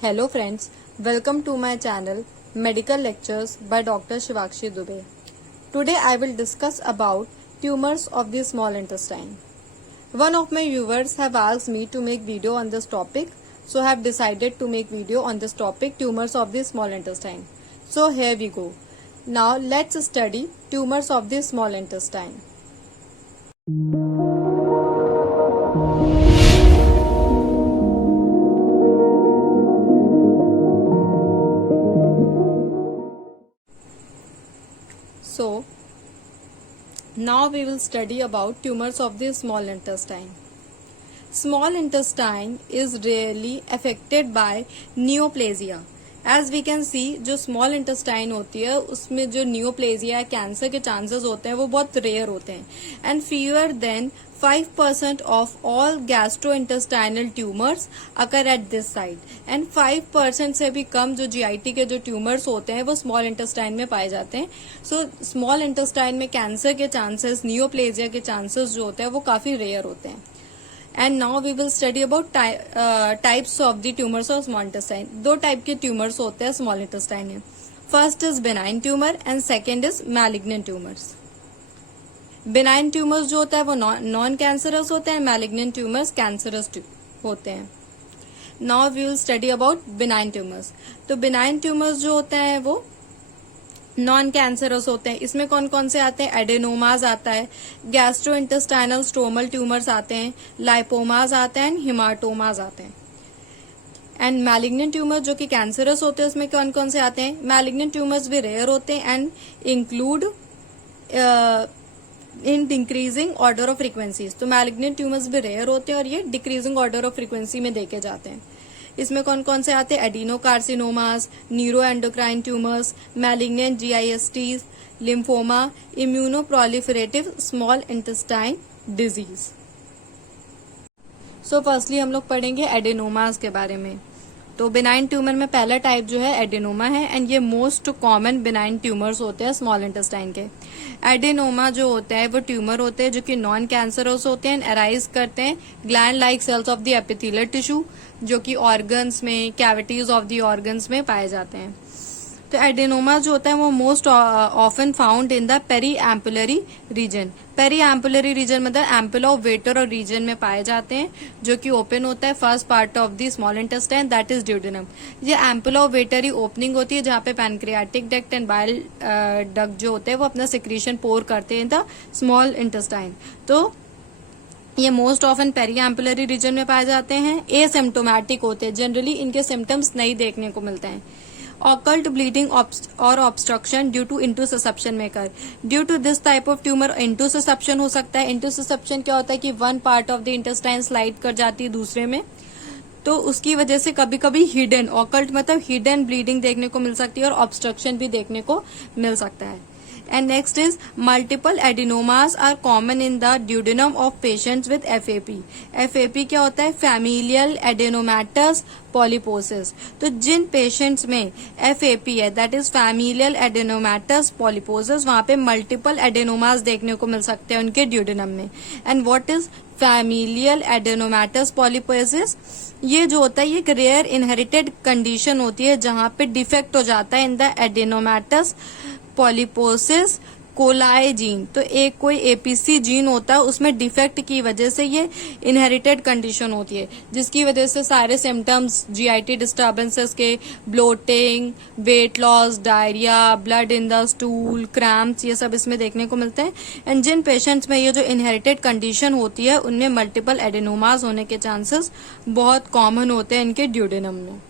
Hello friends, welcome to my channel Medical Lectures by Dr. Shivakshi Dubey. Today I will discuss about tumors of the small intestine. One of my viewers have asked me to make video on this topic, so I have decided to make video on this topic, tumors of the small intestine. So here we go. Now let's study tumors of the small intestine. So now we will study about tumors of the small intestine. Small intestine is rarely affected by neoplasia. As we can see, जो small intestine होती है उसमें जो neoplasia cancer के chances होते हैं वो बहुत रेयर होते हैं and fewer than 5% of all gastrointestinal tumors occur at this site and 5% से भी कम जो GIT के जो tumors होते हैं वो small intestine में पाए जाते हैं. So small intestine में कैंसर के chances, neoplasia के chances जो होते हैं वो काफी रेयर होते हैं. And now we will study about types of the tumors of small intestine. दो टाइप के tumors होते हैं small intestine में. First is benign tumor and second is malignant tumors. Benign tumors जो होता है वो non cancerous होते हैं, malignant tumors cancerous होते हैं. Now we will study about benign tumors. तो benign tumors जो होते हैं वो नॉन कैंसरस होते हैं. इसमें कौन कौन से आते हैं? एडेनोमाज आता है, गैस्ट्रोइंटेस्टाइनल स्ट्रोमल ट्यूमर्स आते हैं, लाइपोमाज आते हैं, हिमाटोमाज आते हैं. एंड मैलिग्नेंट ट्यूमर जो कि कैंसरस होते हैं उसमें कौन कौन से आते हैं? मैलिग्नेंट ट्यूमर्स भी रेयर होते हैं and include in decreasing order of frequencies. तो मैलिग्नेंट ट्यूमर्स भी रेयर होते हैं और ये डिक्रीजिंग ऑर्डर ऑफ फ्रीक्वेंसी में देखे जाते हैं. इसमें कौन कौन से आते हैं? Adenocarcinomas, neuroendocrine tumours, malignant GISTs, lymphoma, immunoproliferative small intestine disease. So firstly हम लोग पढ़ेंगे एडेनोमास के बारे में. तो बिनाइन ट्यूमर में पहला टाइप जो है एडेनोमा है एंड ये मोस्ट कॉमन बिनाइन ट्यूमर्स होते हैं स्मॉल इंटेस्टाइन के. एडेनोमा जो होता है वो ट्यूमर होते हैं जो कि नॉन कैंसरस होते हैं, अराइज करते हैं gland like cells of the epithelial tissue जो कि ऑर्गन्स में, कैविटीज ऑफ द ऑर्गन्स में पाए जाते हैं. तो एडेनोमा जो होता है वो most often found in the peri ampullary region. Peri ampullary region मतलब एम्पुला ऑफ वेटर और रीजन में पाए जाते हैं जो कि ओपन होता है first part of the small intestine that is duodenum. ये एम्पुला ऑफ वेटरी ओपनिंग होती है जहां पे pancreatic duct and bile duct जो होते हैं वो अपना सिक्रीशन पोर करते हैं इन द स्मॉल इंटेस्टाइन. तो ये most often peri ampullary region में पाए जाते हैं. एसिम्प्टोमेटिक होते हैं, जनरली इनके सिम्टम्स नहीं देखने को मिलते हैं. Occult bleeding or obstruction due to intussusception में कर. Due to this type of tumor intussusception हो सकता है. Intussusception क्या होता है कि one part of the intestine slide कर जाती है दूसरे में, तो उसकी वजह से कभी कभी हिडन, ऑकल्ट मतलब हिडन ब्लीडिंग देखने को मिल सकती है और ऑब्स्ट्रक्शन भी देखने को मिल सकता है. And next is multiple adenomas are common in the duodenum of patients with FAP. FAP क्या होता है? Familial adenomatous polyposis. तो जिन पेशेंट्स में FAP है that is familial adenomatous polyposis, वहां पे मल्टीपल एडेनोमास देखने को मिल सकते हैं उनके ड्यूडेनम में. And what is familial adenomatous polyposis? ये जो होता है ये एक रेयर इनहेरिटेड कंडीशन होती है जहां पे डिफेक्ट हो जाता है in the adenomatous polyposis coli gene. तो एक कोई APC जीन होता है उसमें डिफेक्ट की वजह से ये इनहेरिटेड कंडीशन होती है जिसकी वजह से सारे सिम्टम्स GIT डिस्टर्बेंसेस के, bloating, weight loss, diarrhoea, blood in the stool, cramps, ये सब इसमें देखने को मिलते हैं. एंड जिन पेशेंट्स में ये जो इनहेरिटेड कंडीशन होती है उनमें मल्टीपल एडेनोमास होने के चांसेस बहुत कॉमन होते हैं इनके ड्यूडेनम में.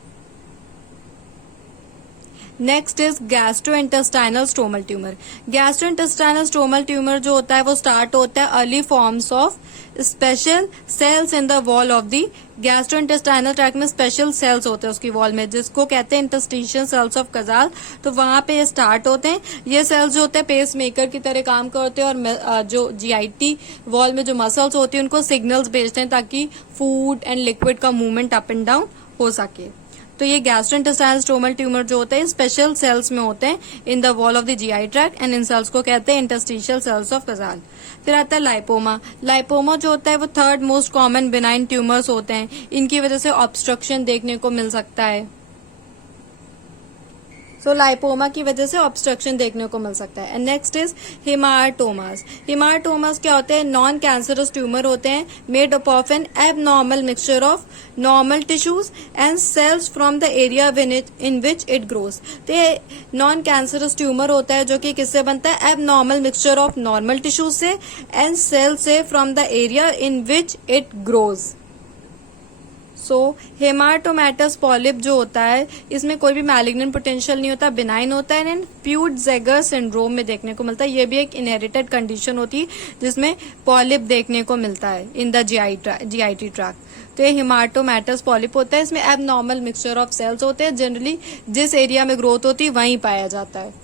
Next is gastrointestinal stromal tumour. Gastrointestinal stromal tumour जो होता है वो स्टार्ट होता है early forms of special cells in the wall of the gastrointestinal tract में स्पेशल सेल्स होते हैं उसकी वॉल में जिसको कहते हैं इंटरस्टिशियल सेल्स ऑफ कजाल. तो वहां पे ये स्टार्ट होते हैं. ये सेल्स जो होते हैं पेस मेकर की तरह काम करते हैं और जो GIT वॉल में जो मसल्स होती है उनको सिग्नल्स भेजते हैं ताकि फूड एंड लिक्विड का मूवमेंट अप एंड डाउन हो सके. तो ये गैस्ट्रोइंटेस्टाइनल स्ट्रोमल ट्यूमर जो होते हैं स्पेशल सेल्स में होते हैं in the wall of the GI tract and इन सेल्स को कहते हैं इंटरस्टिशियल सेल्स ऑफ कजाल. फिर आता है लाइपोमा. लाइपोमा जो होता है वो third most common benign tumours होते हैं. इनकी वजह से ऑब्स्ट्रक्शन देखने को मिल सकता है. सो लाइपोमा की वजह से ऑब्स्ट्रक्शन देखने को मिल सकता है। And next is haematomas. Haematomas क्या होते हैं? नॉन कैंसरस ट्यूमर होते हैं made up of an abnormal mixture of normal tissues and cells from the area in which it grows. तो ये नॉन कैंसरस ट्यूमर होता है जो कि किससे बनता है? Abnormal mixture of normal tissues से एंड सेल से from the area in which it grows. So haematomatous polyp जो होता है इसमें कोई भी मैलिग्नेंट पोटेंशियल नहीं होता, बिनाइन होता है एंड प्यूट-जेगर सिंड्रोम में देखने को मिलता है। ये भी एक इनहेरिटेड कंडीशन होती है जिसमें पॉलिप देखने को मिलता है इन द जीआईटी ट्रैक्ट। तो ये हेमाटोमेटस पॉलिप होता है, इसमें एबनॉर्मल मिक्सचर ऑफ सेल्स होते हैं, जनरली जिस एरिया में ग्रोथ होती है वहीं पाया जाता है।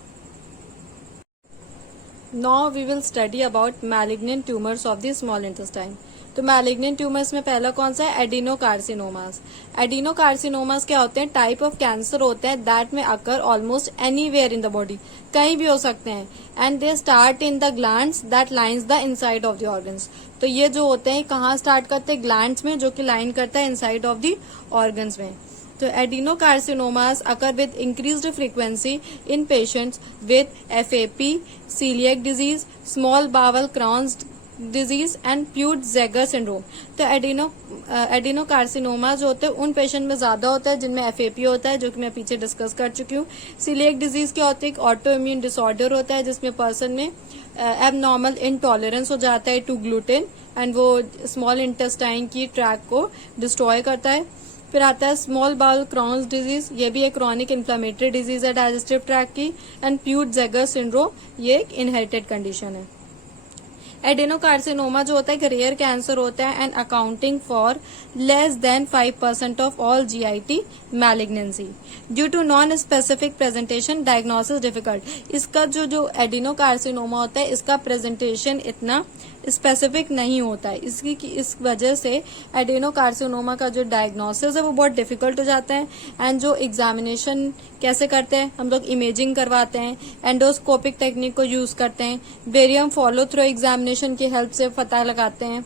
Now we will study about malignant tumours of the small intestine. तो मैलिग्नेंट ट्यूमर्स में पहला कौन सा है? एडिनोकार्सिनोमास। एडिनोकार्सिनोमास क्या होते हैं? टाइप ऑफ कैंसर होते हैं दैट में occur almost anywhere in the body, कहीं भी हो सकते हैं, and they start in the glands that lines the inside of the organs. तो ये जो होते हैं कहाँ स्टार्ट करते हैं? ग्लैंड्स में, जो कि लाइन करता है इनसाइड ऑफ द ऑर्गन्स में। तो adenocarcinomas occur with increased frequency in patients with FAP, coeliac disease, small bowel Crohn's disease and Peutz-Jeghers syndrome. तो एडिनोकार्सिनोमा जो होते हैं उन पेशेंट में ज्यादा होता है जिनमें एफएपी होता है, जो कि मैं पीछे डिस्कस कर चुकी हूँ। सीलिएक डिजीज क्या होती है? एक ऑटो इम्यून डिसऑर्डर होता है जिसमें पर्सन में एबनॉर्मल इंटॉलरेंस हो जाता है टू ग्लूटेन एंड वो स्मॉल इंटेस्टाइन की ट्रैक को डिस्ट्रॉय करता है। फिर आता है स्मॉल बाउल क्राउन्स डिजीज, ये भी एक क्रॉनिक इन्फ्लेमेटरी डिजीज है डाइजेस्टिव ट्रैक की। एंड प्यूट-जेगर सिंड्रोम, ये एक इनहेरिटेड कंडीशन है। एडेनोकार्सिनोमा जो होता है एक रेयर कैंसर होता है and accounting for less than 5% of all GIT malignancy due to non specific presentation, diagnosis difficult. इसका जो एडेनोकार्सिनोमा होता है इसका प्रेजेंटेशन इतना स्पेसिफिक नहीं होता है, इस वजह से एडेनोकार्सिनोमा का जो डायग्नोसिस है वो बहुत डिफिकल्ट हो जाता है। एंड जो एग्जामिनेशन कैसे करते हैं? हम लोग इमेजिंग करवाते हैं, एंडोस्कोपिक टेक्निक को यूज करते हैं, बेरियम फॉलो थ्रू एग्जामिनेशन की हेल्प से पता लगाते हैं,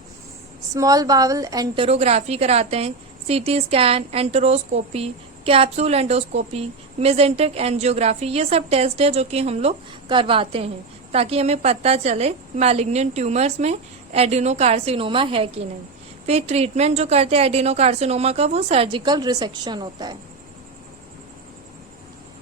स्मॉल बावल एंटेरोग्राफी कराते हैं, CT scan, enteroscopy, capsule endoscopy, mesenteric angiography, ये सब टेस्ट है जो कि हम लोग करवाते हैं ताकि हमें पता चले मैलिग्नेंट ट्यूमर्स में एडिनोकार्सिनोमा है कि नहीं। फिर ट्रीटमेंट जो करते हैं एडिनोकार्सिनोमा का वो सर्जिकल रिसेक्शन होता है।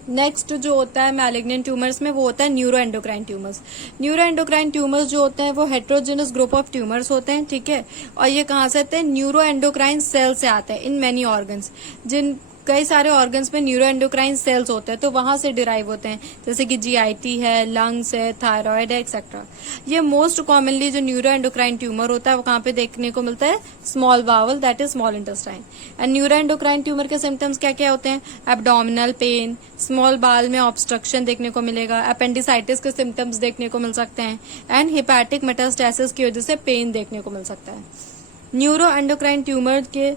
नेक्स्ट जो होता है मैलिग्नेंट ट्यूमर्स में वो होता है neuro endocrine tumours. Neuro endocrine tumours जो होते हैं वो हेट्रोजेनस ग्रुप ऑफ ट्यूमर्स होते हैं, ठीक है। और ये कहाँ से आते हैं? न्यूरो एंडोक्राइन सेल से आते हैं इन मेनी ऑर्गन्स। जिन कई सारे ऑर्गन्स में न्यूरो एंडोक्राइन सेल्स होते हैं तो वहां से डिराइव होते हैं, जैसे कि जीआईटी है, लंग्स है, थायराइड है, एक्सेट्रा। ये मोस्ट कॉमनली जो न्यूरो एंडोक्राइन ट्यूमर होता है वो कहाँ पे देखने को मिलता है? Small bowel, that is small intestine. And neuro endocrine tumour के सिम्टम्स क्या क्या होते हैं? एब्डोमिनल पेन, स्मॉल बाल में ऑब्स्ट्रक्शन देखने को मिलेगा, अपेंडिसाइटिस के सिम्टम्स देखने को मिल सकते हैं, एंड हिपैटिक मेटास्टेसिस की वजह से पेन देखने को मिल सकता है। न्यूरो एंडोक्राइन ट्यूमर के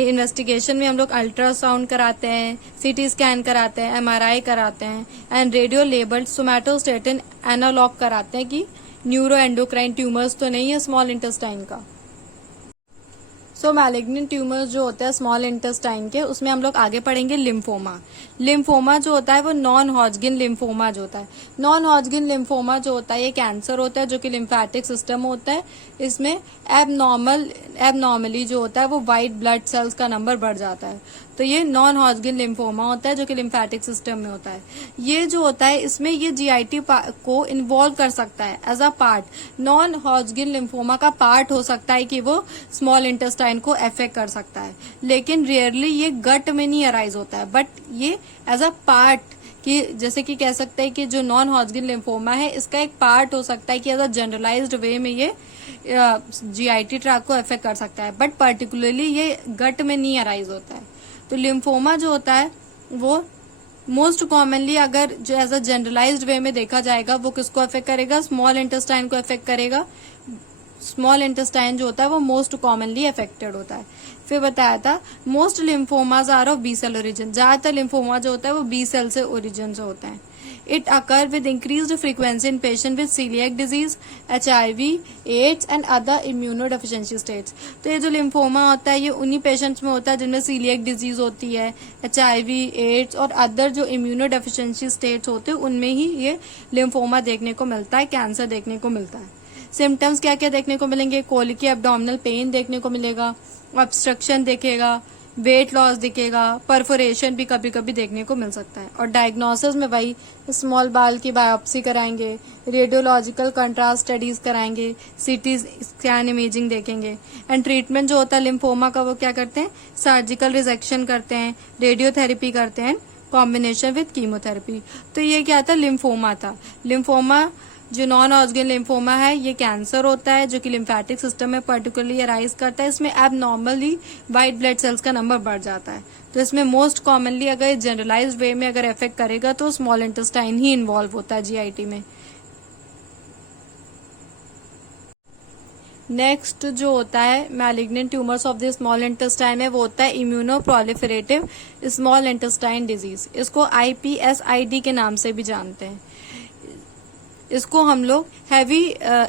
इन्वेस्टिगेशन में हम लोग अल्ट्रासाउंड कराते हैं, सीटी स्कैन कराते हैं, एमआरआई कराते हैं and radio labelled somatostatin analogue कराते हैं कि न्यूरो एंडोक्राइन ट्यूमर्स तो नहीं है स्मॉल इंटेस्टाइन का। सो मैलिग्नेंट ट्यूमर्स जो होते हैं स्मॉल इंटेस्टाइन के, उसमें हम लोग आगे पढ़ेंगे लिम्फोमा। लिम्फोमा जो होता है वो नॉन हॉजकिन लिम्फोमा जो होता है। नॉन हॉजकिन लिम्फोमा जो होता है ये कैंसर होता है जो कि लिम्फेटिक सिस्टम होता है। इसमें एबनॉर्मली जो होता है वो व्हाइट ब्लड सेल्स का नंबर बढ़ जाता है, तो ये नॉन हॉजकिन लिम्फोमा होता है जो कि लिम्फेटिक सिस्टम में होता है। ये जो होता है इसमें ये जीआईटी को इन्वॉल्व कर सकता है as a part. Non Hodgkin lymphoma का पार्ट हो सकता है कि वो स्मॉल इंटेस्टाइन को अफेक्ट कर सकता है, लेकिन रेयरली ये गट में नहीं अराइज होता है, बट ये एज अ पार्ट कि जैसे कि कह सकते हैं कि जो नॉन हॉजकिन लिम्फोमा है इसका एक पार्ट हो सकता है कि एज अ जनरलाइज्ड वे में ये जीआईटी ट्रैक को अफेक्ट कर सकता है, बट पर्टिकुलरली ये गट में नहीं अराइज होता है। तो लिम्फोमा जो होता है वो मोस्ट कॉमनली अगर जो एज अ जनरलाइज्ड वे में देखा जाएगा वो किसको अफेक्ट करेगा? स्मॉल इंटेस्टाइन को अफेक्ट करेगा। स्मॉल इंटेस्टाइन जो होता है वो मोस्ट कॉमनली अफेक्टेड होता है। फिर बताया था most lymphomas are of B cell origin. ज्यादातर लिम्फोमा जो होता है वो बी सेल से ओरिजिन से होता है। It occur with increased frequency in patient with celiac disease, HIV, AIDS and other immunodeficiency states. तो ये जो लिम्फोमा होता है ये उन्हीं पेशेंट्स में होता है जिनमें सीलियक डिजीज होती है, HIV, एड्स और अदर जो इम्यूनोडेफिशिएंसी स्टेट्स होते हैं उनमें ही ये लिम्फोमा देखने को मिलता है, कैंसर देखने को मिलता है. सिम्टम्स क्या क्या देखने को मिलेंगे? कोलिकी एब्डोमिनल पेन देखने को मिलेगा, ऑब्स्ट्रक्शन दिखेगा, वेट लॉस दिखेगा, परफोरेशन भी कभी कभी देखने को मिल सकता है. और डायग्नोसिस में वही स्मॉल बाल की बायोप्सी कराएंगे, रेडियोलॉजिकल कंट्रास्ट स्टडीज कराएंगे, सीटी स्कैन इमेजिंग देखेंगे. एंड ट्रीटमेंट जो होता है लिम्फोमा का वो क्या करते हैं? सर्जिकल रिजेक्शन करते हैं, रेडियोथेरेपी करते हैं, कॉम्बिनेशन विद कीमोथेरेपी. तो ये क्या था? लिम्फोमा था. लिम्फोमा जो नॉन हॉजकिन लिम्फोमा है ये कैंसर होता है जो कि लिम्फेटिक सिस्टम में पर्टिकुलरली अराइज करता है. इसमें एबनॉर्मली वाइट ब्लड सेल्स का नंबर बढ़ जाता है. तो इसमें मोस्ट कॉमनली अगर जनरलाइज्ड वे में अगर इफेक्ट करेगा तो स्मॉल इंटेस्टाइन ही इन्वॉल्व होता है जीआईटी में. नेक्स्ट जो होता है malignant tumours of the small intestine है वो होता है immuno proliferative small intestine disease. इसको IPSID के नाम से भी जानते हैं. इसको हम लोग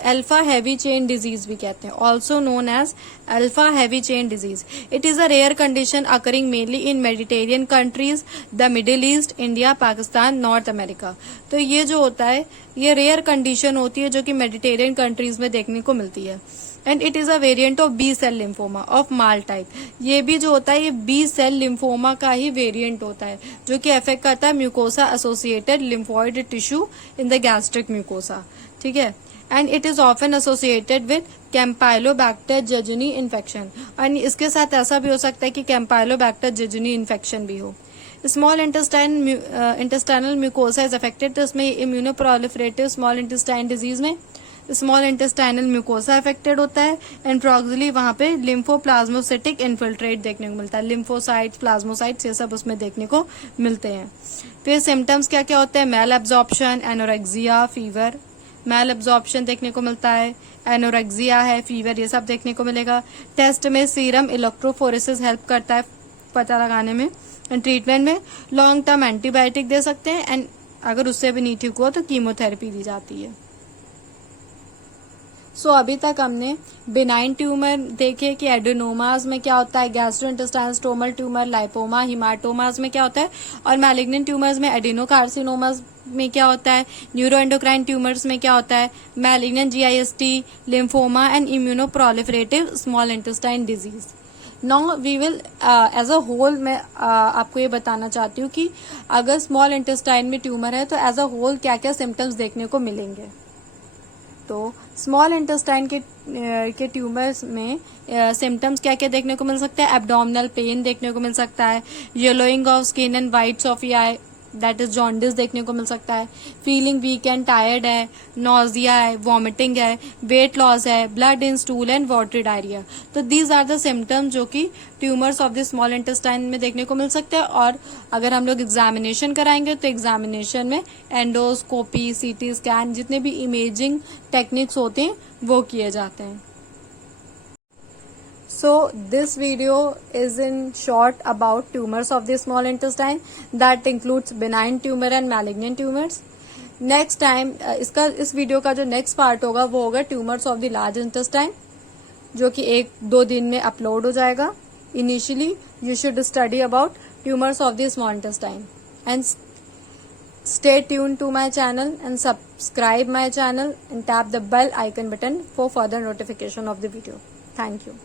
अल्फा हैवी चेन डिजीज भी कहते हैं, also known as alpha heavy chain disease. It is a rare condition occurring mainly in Mediterranean countries, the Middle East, India, Pakistan, North America. तो ये जो होता है ये रेयर कंडीशन होती है जो कि मेडिटेरियन कंट्रीज में देखने को मिलती है. And it is a variant of B cell lymphoma of MALT type. ये भी जो होता है ये बी सेल लिम्फोमा का ही वेरिएंट होता है जो कि अफेक्ट करता है mucosa associated lymphoid tissue in the gastric mucosa. ठीक है. And it is often associated with Campylobacter jejuni infection. और इसके साथ ऐसा भी हो सकता है कि कैम्पाइलोबैक्टर जेजुनी इन्फेक्शन भी हो. Small intestinal mucosa is affected. तो इसमें इम्यूनोप्रोलिफरेटिव स्मॉल इंटेस्टाइन डिजीज में स्मॉल इंटेस्टाइनल म्यूकोसा अफेक्टेड होता है एंड प्रॉक्सिली वहां पे लिम्फोप्लाज्मोसिटिक इन्फिल्ट्रेट देखने को मिलता है. लिम्फोसाइट्स, प्लाज्मोसाइट्स ये सब उसमें देखने को मिलते हैं. फिर सिम्टम्स क्या क्या होते हैं? Malabsorption, anorexia, fever. Malabsorption देखने को मिलता है, एनोरेक्सिया है, फीवर ये सब देखने को मिलेगा. टेस्ट में सीरम इलेक्ट्रोफोरेसिस हेल्प करता है पता लगाने में. एंड ट्रीटमेंट में लॉन्ग टर्म एंटीबायोटिक दे सकते हैं एंड अगर उससे भी नहीं ठीक हुआ तो कीमोथेरेपी दी जाती है. अभी तक हमने बिनाइन ट्यूमर देखे कि एडेनोमास में क्या होता है, गैस्ट्रोइंटेस्टाइनल स्टोमल ट्यूमर, लाइपोमा, हिमाटोमास में क्या होता है, और मैलिग्नेंट ट्यूमर्स में एडेनोकार्सिनोमास में क्या होता है, न्यूरोएंडोक्राइन ट्यूमर्स में क्या होता है, malignant GIST, lymphoma and immunoproliferative small intestine disease. Now we will as a whole मैं आपको ये बताना चाहती हूँ कि अगर स्मॉल इंटेस्टाइन में ट्यूमर है तो एज अ होल क्या क्या सिम्टम्स देखने को मिलेंगे. तो स्मॉल इंटेस्टाइन के ट्यूमर्स में सिम्टम्स क्या क्या देखने को मिल सकता है? एब्डोमिनल पेन देखने को मिल सकता है, yellowing of skin and whites of eye that is jaundice देखने को मिल सकता है, फीलिंग वीक एंड टायर्ड है, नोजिया है, वॉमिटिंग है, वेट लॉस है, blood in stool and watery diarrhoea. तो दीज आर द सिम्टम्स जो कि tumours of the small intestine में देखने को मिल सकते हैं. और अगर हम लोग एग्जामिनेशन कराएंगे तो एग्जामिनेशन में एंडोस्कोपी, CT स्कैन, जितने भी इमेजिंग टेक्निक्स होते हैं वो किए जाते हैं. So this video is in short about tumors of the small intestine that includes benign tumor and malignant tumors. Next time इस वीडियो का जो नेक्स्ट पार्ट होगा वो होगा tumours of the large intestine जो कि 1-2 दिन में अपलोड हो जाएगा. Initially you should study about tumors of the small intestine and stay tuned to my channel and subscribe my channel and tap the bell icon button for further notification of the video. Thank you.